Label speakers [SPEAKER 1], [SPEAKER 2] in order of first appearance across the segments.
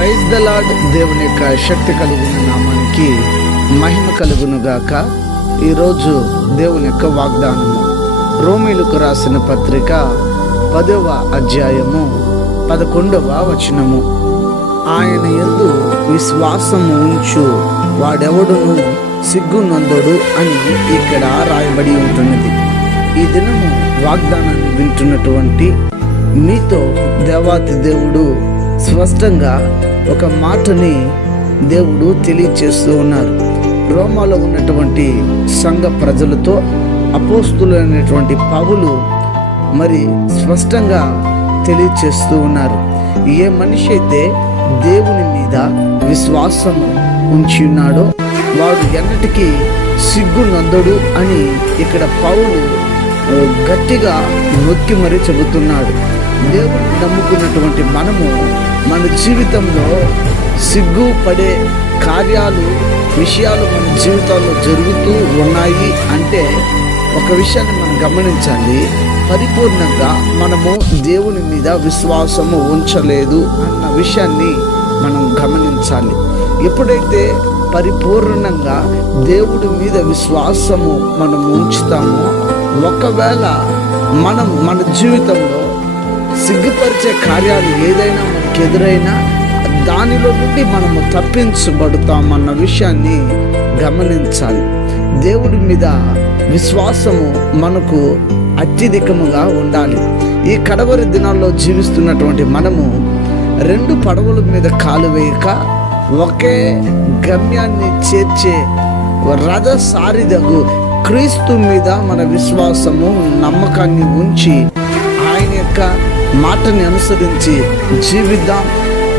[SPEAKER 1] Praise the lord దేవుని యొక్క శక్తి కలిగిన నామానికి మహిమ కలుగును గాక ఈరోజు దేవుని యొక్క వాగ్దానము. రోమిలకు రాసిన పత్రిక పదవ అధ్యాయము పదకొండవ వచనము. ఆయన ఎందు విశ్వాసము ఉంచు వాడెవడును సిగ్గునందడు అని ఇక్కడ రాయబడి ఉంటున్నది. ఈ దినము వాగ్దానాన్ని వింటున్నటువంటి మీతో దేవాతి దేవుడు స్పష్టంగా ఒక మాటని దేవుడు తెలియచేస్తూ ఉన్నారు. రోమాలో ఉన్నటువంటి సంఘ ప్రజలతో అపోస్తులైనటువంటి పౌలు మరి స్పష్టంగా తెలియచేస్తూ ఉన్నారు. ఏ మనిషి అయితే దేవుని మీద విశ్వాసం ఉంచి ఉన్నాడో వాడు ఎన్నటికీ సిగ్గు నందడు అని ఇక్కడ పౌలు గట్టిగా నొక్కి మరీ చెబుతున్నాడు. దేవుని నమ్ముకున్నటువంటి మనము మన జీవితంలో సిగ్గుపడే కార్యాలు విషయాలు మన జీవితాల్లో జరుగుతూ ఉన్నాయి అంటే ఒక విషయాన్ని మనం గమనించాలి. పరిపూర్ణంగా మనము దేవుని మీద విశ్వాసము ఉంచలేదు అన్న విషయాన్ని మనం గమనించాలి. ఎప్పుడైతే పరిపూర్ణంగా దేవుడి మీద విశ్వాసము మనం ఉంచుతామో ఒకవేళ మనం మన జీవితంలో సిగ్గుపరిచే కార్యాలు ఏదైనా మనకు ఎదురైనా దానిలో నుండి మనము తప్పించబడతామన్న విషయాన్ని గమనించాలి. దేవుడి మీద విశ్వాసము మనకు అత్యధికముగా ఉండాలి. ఈ కడవరి దినాల్లో జీవిస్తున్నటువంటి మనము రెండు పడవల మీద కాలు వేయక ఒకే గమ్యాన్ని చేర్చే రథ సారిదగు క్రీస్తు మీద మన విశ్వాసము నమ్మకాన్ని ఉంచి యొక్క మాటని అనుసరించి జీవిద్దాం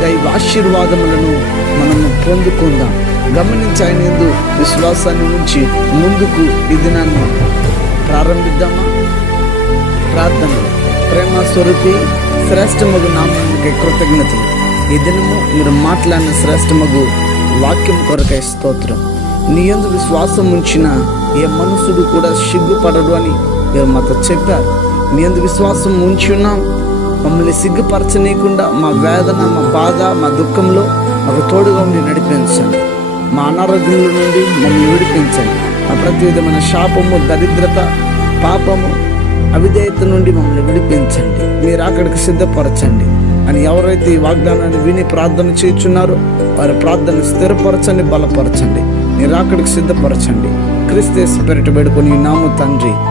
[SPEAKER 1] దైవాశీర్వాదములను మనము పొందుకుందాం. గమనించి ఆయన ఎందు విశ్వాసాన్ని ఉంచి ముందుకు ఈ దినాన్ని ప్రారంభిద్దామా? ప్రార్థన. ప్రేమ స్వరూపి శ్రేష్టమగు నామానికి కృతజ్ఞతలు. ఈ దినము మీరు మాట్లాడిన శ్రేష్టమగు వాక్యం కొరకై స్తోత్రం. నీ యందు విశ్వాసం ఉంచిన ఏ మనుషుడు కూడా సిగ్గుపడడు అని మీరు మాతో చెప్పారు. మీ అందు విశ్వాసం ఉంచి ఉన్నాం మమ్మల్ని సిగ్గుపరచనీయకుండా మా వేదన మా బాధ మా దుఃఖంలో మాకు తోడుగా ఉండి నడిపించండి. మా అనారోగ్యముల నుండి మమ్మల్ని విడిపించండి. మా ప్రతి విధమైన శాపము దరిద్రత పాపము అవిధేయత నుండి మమ్మల్ని విడిపించండి. మీరు అక్కడికి సిద్ధపరచండి. అని ఎవరైతే ఈ వాగ్దానాన్ని విని ప్రార్థన చేయుచున్నారో వారి ప్రార్థన స్థిరపరచండి బలపరచండి. మీరు అక్కడికి సిద్ధపరచండి. క్రిస్తే స్పిరిట్ పెడుకొని నాము తండ్రి.